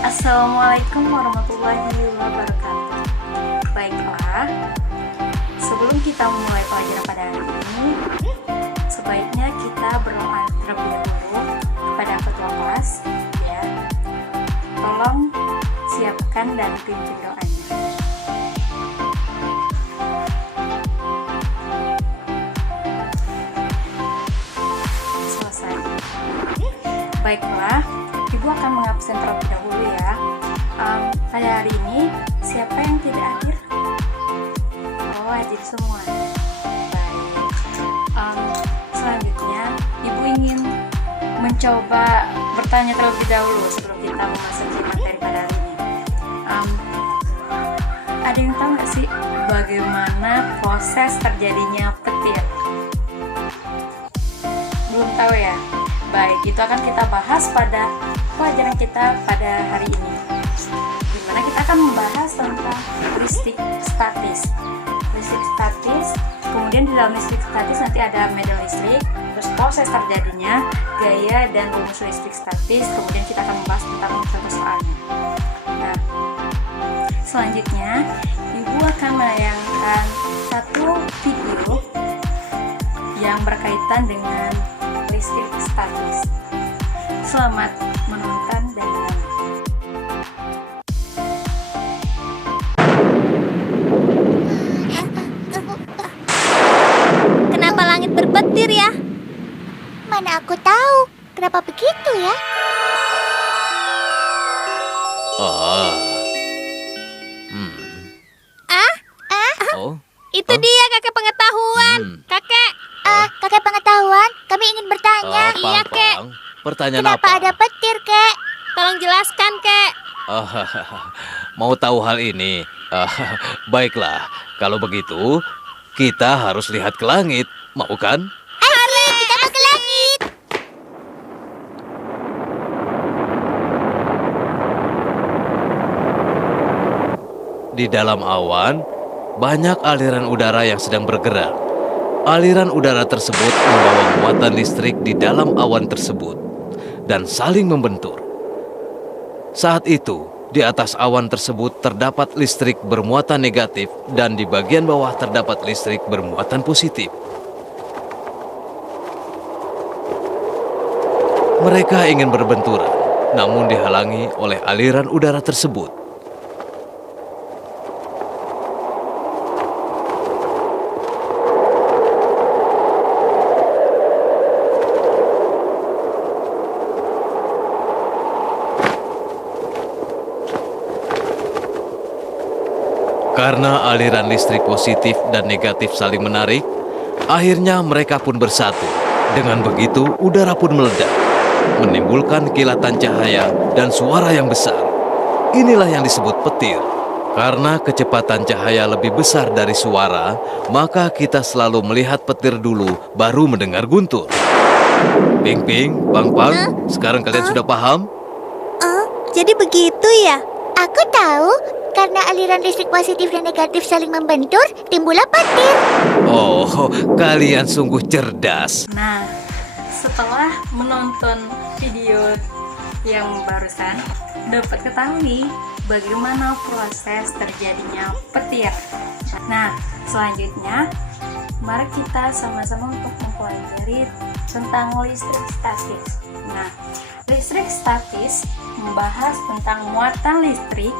Assalamualaikum warahmatullahi wabarakatuh. Baiklah, sebelum kita memulai pelajaran pada hari ini, sebaiknya kita berdoa terlebih dahulu kepada ketua kelas, ya. Tolong siapkan dan pimpin doanya. Selesai. Baiklah, Ibu akan mengabsen terlebih dahulu ya. Pada hari ini, siapa yang tidak hadir? Oh, hadir semua. Baik. Selanjutnya, Ibu ingin mencoba bertanya terlebih dahulu sebelum kita memasuki materi pada hari ini. Ada yang tahu nggak sih bagaimana proses terjadinya petir? Belum tahu ya? Baik, itu akan kita bahas pada pelajaran kita pada hari ini, dimana kita akan membahas tentang listrik statis. Listrik statis, kemudian di dalam listrik statis nanti ada medan listrik, terus proses terjadinya, gaya dan rumus listrik statis, kemudian kita akan membahas tentang contoh soalnya. Nah, selanjutnya Ibu akan menayangkan satu video yang berkaitan dengan listrik statis. Selamat menonton dan menonton. Kenapa langit berpetir ya? Mana aku tahu. Kenapa begitu ya? Ah, Oh, itu dia kakek pengetahuan. Kakek, Kakek pengetahuan, kami ingin bertanya. Iya, Kek. Pertanyaan Kenapa apa? ada petir, Kek? tolong jelaskan, Kek. Mau tahu hal ini? Baiklah, kalau begitu kita harus lihat ke langit, mau kan? Ayo, kita mau ke langit. Di dalam awan, banyak aliran udara yang sedang bergerak. Aliran udara tersebut membawa muatan listrik di dalam awan tersebut dan saling membentur. Saat itu, di atas awan tersebut terdapat listrik bermuatan negatif dan di bagian bawah terdapat listrik bermuatan positif. Mereka ingin berbenturan, namun dihalangi oleh aliran udara tersebut. Karena aliran listrik positif dan negatif saling menarik, akhirnya mereka pun bersatu. Dengan begitu, udara pun meledak, menimbulkan kilatan cahaya dan suara yang besar. Inilah yang disebut petir. Karena kecepatan cahaya lebih besar dari suara, maka kita selalu melihat petir dulu, baru mendengar guntur. Ping Ping, Bang Pang, sekarang kalian sudah paham? Oh, jadi begitu ya? Aku tahu. Karena aliran listrik positif dan negatif saling membentur, timbullah petir. Oh, kalian sungguh cerdas. Nah, setelah menonton video yang barusan, dapat ketahui bagaimana proses terjadinya petir. Nah, selanjutnya mari kita sama-sama untuk mempelajari tentang listrik statis. Nah, listrik statis membahas tentang muatan listrik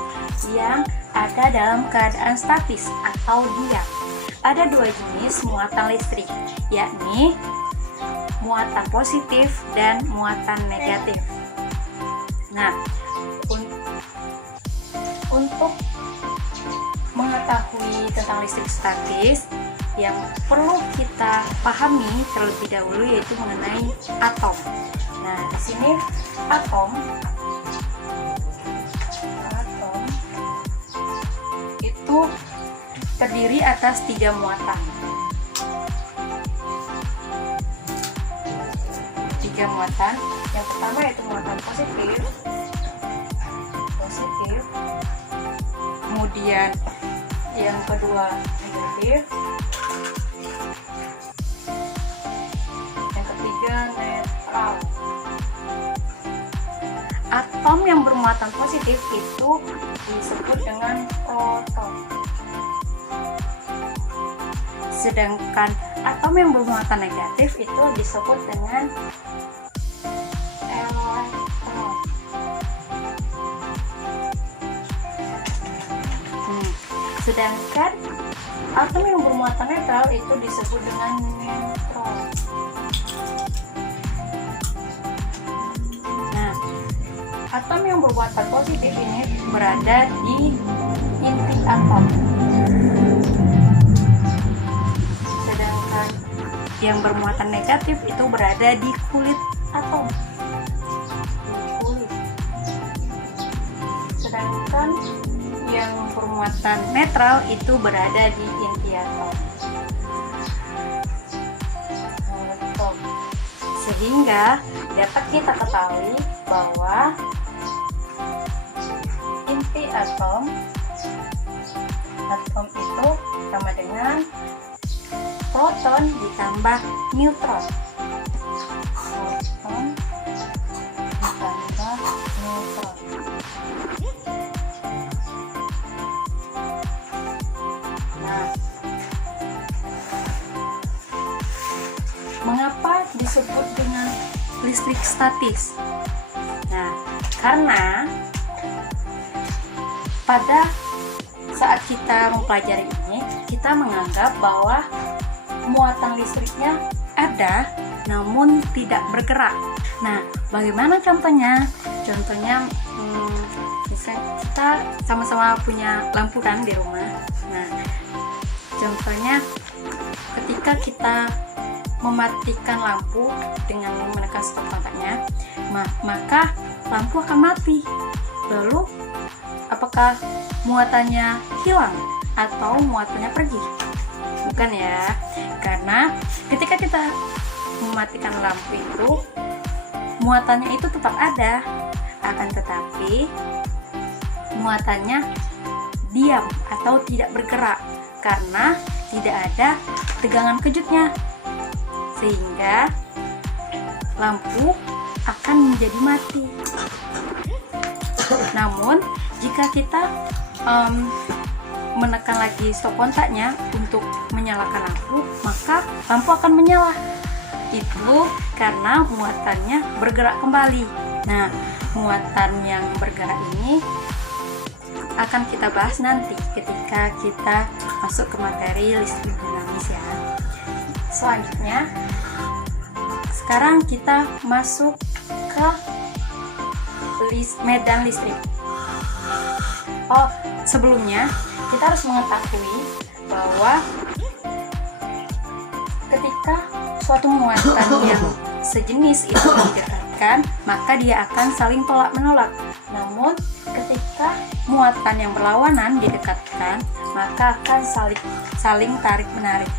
yang ada dalam keadaan statis atau diam. Ada dua jenis muatan listrik, yakni muatan positif dan muatan negatif. Nah, untuk mengetahui tentang listrik statis, yang perlu kita pahami terlebih dahulu yaitu mengenai atom. Nah, di sini atom itu terdiri atas 3 muatan. 3 muatan. Yang pertama yaitu muatan positif. Kemudian yang kedua negatif. Yang ketiga netral. atom yang bermuatan positif itu disebut dengan proton. Sedangkan atom yang bermuatan negatif itu disebut dengan elektron. Sedangkan atom yang bermuatan netral itu disebut dengan neutron. Nah, atom yang bermuatan positif ini berada di inti atom. Sedangkan yang bermuatan negatif itu berada di kulit atom. Di kulit. Sedangkan yang bermuatan netral itu berada di inti atom. Sehingga dapat kita ketahui bahwa inti atom itu sama dengan proton ditambah neutron. Proton ditambah neutron. Nah, mengapa disebut dengan listrik statis? Nah, karena pada saat kita mempelajari ini, kita menganggap bahwa muatan listriknya ada namun tidak bergerak. Nah, bagaimana contohnya? Contohnya misalnya kita sama-sama punya lampu kan di rumah. Nah, contohnya ketika kita mematikan lampu dengan menekan stop kontaknya, maka lampu akan mati. Lalu apakah muatannya hilang atau muatannya pergi? Bukan ya, karena ketika kita mematikan lampu itu muatannya itu tetap ada, akan tetapi muatannya diam atau tidak bergerak karena tidak ada tegangan kejutnya, sehingga lampu akan menjadi mati. Namun jika kita menekan lagi stop kontaknya untuk menyalakan lampu, maka lampu akan menyala. Itu karena muatannya bergerak kembali. Nah, muatan yang bergerak ini akan kita bahas nanti ketika kita masuk ke materi listrik dinamis ya. Selanjutnya, sekarang kita masuk ke medan listrik. Oh, sebelumnya kita harus mengetahui bahwa ketika suatu muatan yang sejenis itu didekatkan, maka dia akan saling tolak menolak. Namun ketika muatan yang berlawanan didekatkan, maka akan saling tarik menarik.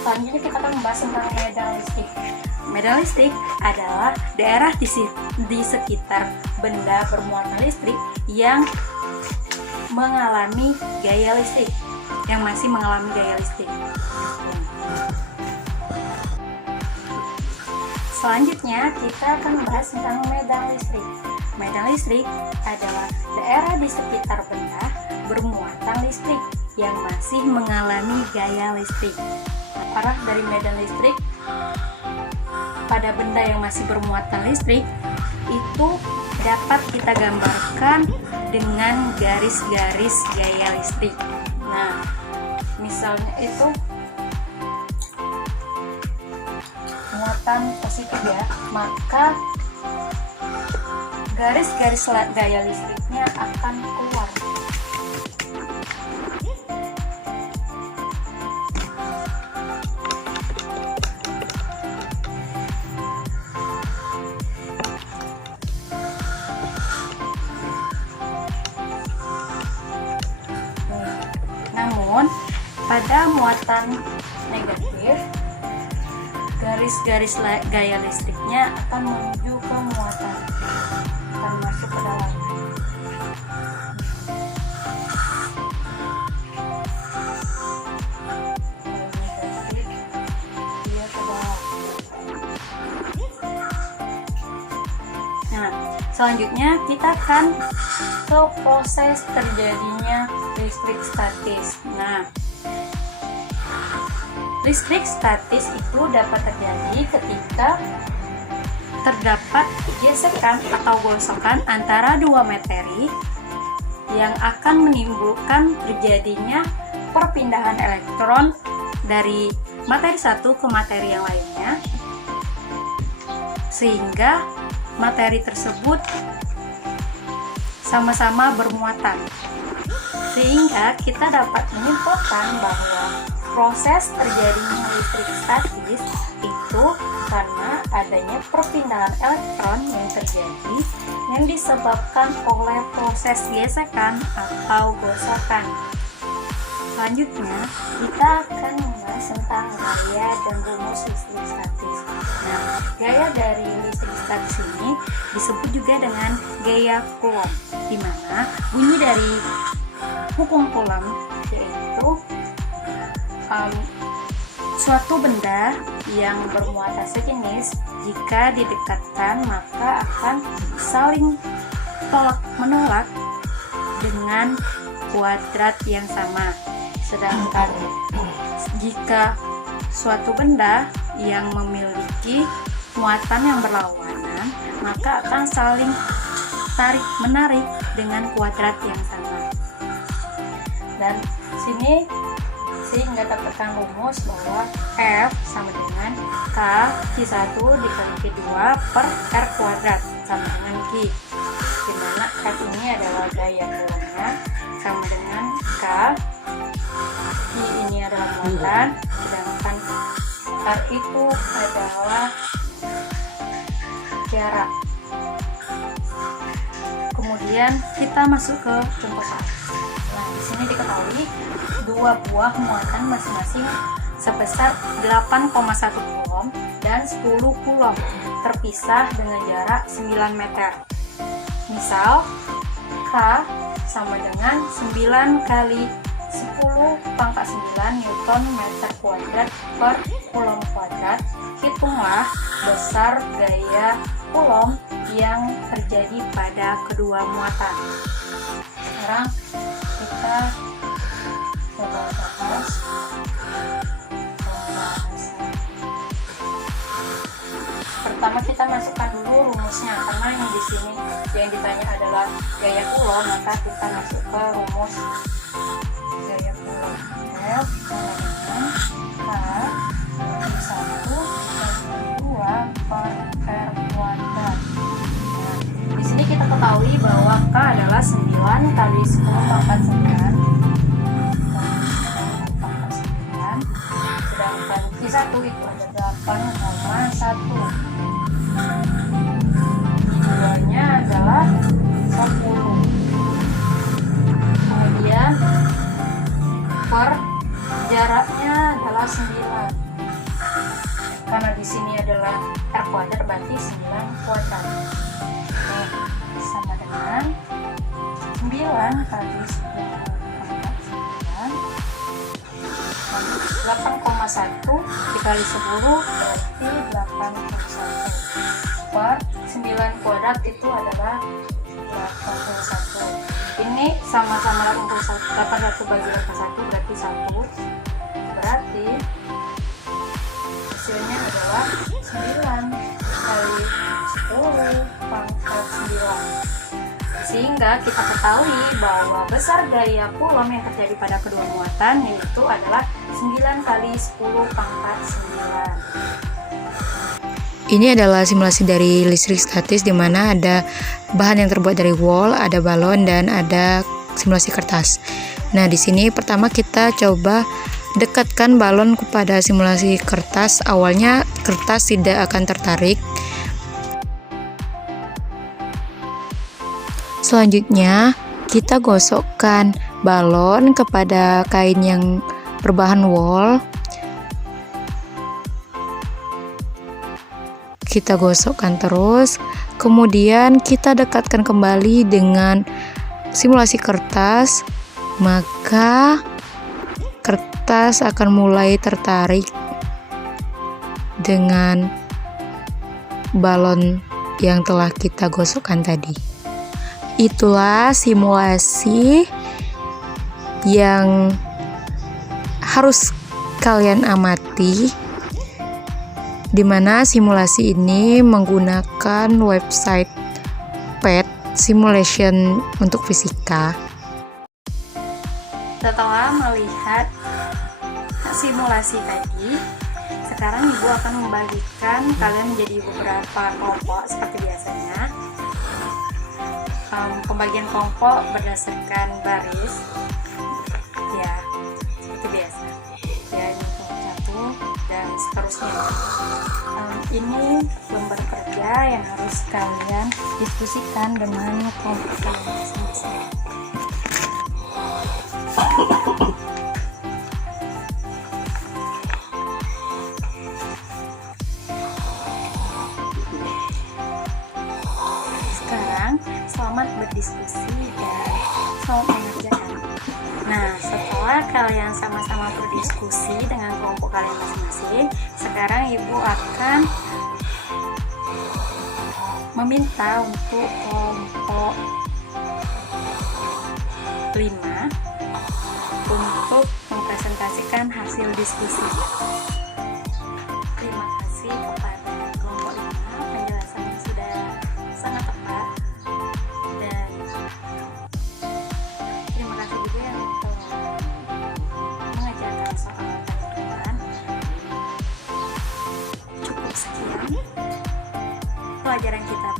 Selanjutnya kita akan membahas tentang medan listrik. Medan listrik adalah daerah di sekitar benda bermuatan listrik yang mengalami gaya listrik, yang masih mengalami gaya listrik. Selanjutnya kita akan membahas tentang medan listrik. Medan listrik adalah daerah di sekitar benda bermuatan listrik yang masih mengalami gaya listrik. Arah dari medan listrik pada benda yang masih bermuatan listrik itu dapat kita gambarkan dengan garis-garis gaya listrik. Nah, misalnya itu muatan positif ya, maka garis-garis gaya listriknya akan keluar. Namun pada muatan negatif, garis-garis gaya listriknya akan menuju ke muatan, akan masuk ke dalam. Nah, Selanjutnya kita akan ke proses terjadinya listrik statis. Nah, listrik statis itu dapat terjadi ketika terdapat gesekan atau gosokan antara dua materi yang akan menimbulkan terjadinya perpindahan elektron dari materi satu ke materi yang lainnya, sehingga materi tersebut sama-sama bermuatan, sehingga kita dapat menyimpulkan bahwa proses terjadinya listrik statis itu karena adanya perpindahan elektron yang terjadi yang disebabkan oleh proses gesekan atau gosokan. Selanjutnya, kita akan membahas tentang gaya dan rumus listrik statis. Nah, gaya dari listrik statis ini disebut juga dengan gaya Coulomb, di mana bunyi dari hukum Coulomb yaitu suatu benda yang bermuatan sejenis jika didekatkan maka akan saling tolak-menolak dengan kuadrat yang sama. Sedangkan jika suatu benda yang memiliki muatan yang berlawanan maka akan saling tarik-menarik dengan kuadrat yang sama. Dan sini sehingga dapatkan rumus bahwa F sama dengan K Q1 dikali Q2 per R kuadrat sama dengan Q, dimana F ini adalah gaya Coulombnya sama dengan K, Q ini adalah muatan, sedangkan R itu adalah jarak. Kemudian kita masuk ke contoh 1. Nah, di sini diketahui dua buah muatan masing-masing sebesar 8,1 Coulomb dan 10 Coulomb terpisah dengan jarak 9 meter. Misal, K sama dengan 9 kali 10 pangkat 9 Newton meter kuadrat per Coulomb kuadrat. Hitunglah besar gaya Coulomb yang terjadi pada kedua muatan. Sekarang kita coba bahas pembahasan. Pertama kita masukkan dulu rumusnya, karena yang di sini yang ditanya adalah gaya Coulomb, maka kita masuk ke rumus gaya Coulomb. F sama dengan K Q1 2 per R kuadrat. Di sini kita ketahui bahwa K adalah 9 kali 10 pangkat 9 sedangkan Q1 itu ada 8,1, Q2-nya adalah 10, kemudian per jaraknya adalah 9, karena di sini adalah R kuadrat berarti 9 kuadrat. Sama dengan 9 kali 10 pangkat 9 8,1 dikali 10 berarti 81 per 9 kuadrat itu adalah 81. Ini sama-sama 81 bagi 81 berarti 1, berarti hasilnya adalah 9 kali 10 pangkat 9. Sehingga kita ketahui bahwa besar gaya Coulomb yang terjadi pada kedua muatan yaitu adalah 9 kali 10 pangkat 9. Ini adalah simulasi dari listrik statis di mana ada bahan yang terbuat dari wol, ada balon, dan ada simulasi kertas. Nah, di sini pertama kita coba dekatkan balon kepada simulasi kertas. Awalnya kertas tidak akan tertarik. Selanjutnya, kita gosokkan balon kepada kain yang berbahan wol. Kita gosokkan terus. Kemudian kita dekatkan kembali dengan simulasi kertas. Maka kertas akan mulai tertarik dengan balon yang telah kita gosokkan tadi. Itulah simulasi yang harus kalian amati, di mana simulasi ini menggunakan website PET Simulation untuk fisika. Setelah melihat simulasi tadi, sekarang Ibu akan membagikan kalian menjadi beberapa kelompok seperti biasanya. Pembagian kelompok berdasarkan baris, ya seperti biasa. Ya, ini kelompok 1 dan seterusnya. Ini lembar kerja yang harus kalian diskusikan dengan kelompok kalian masing-masing. Sekarang selamat berdiskusi dan selamat mengerjakan. Nah, setelah kalian sama-sama berdiskusi dengan kelompok kalian masing-masing, sekarang Ibu akan meminta untuk kelompok 5 untuk mempresentasikan hasil diskusi. Terima kasih kepada kelompok 5, penjelasannya sudah sangat tepat, dan terima kasih juga yang telah mengajarkan soal perhitungan. Cukup sekian pelajaran kita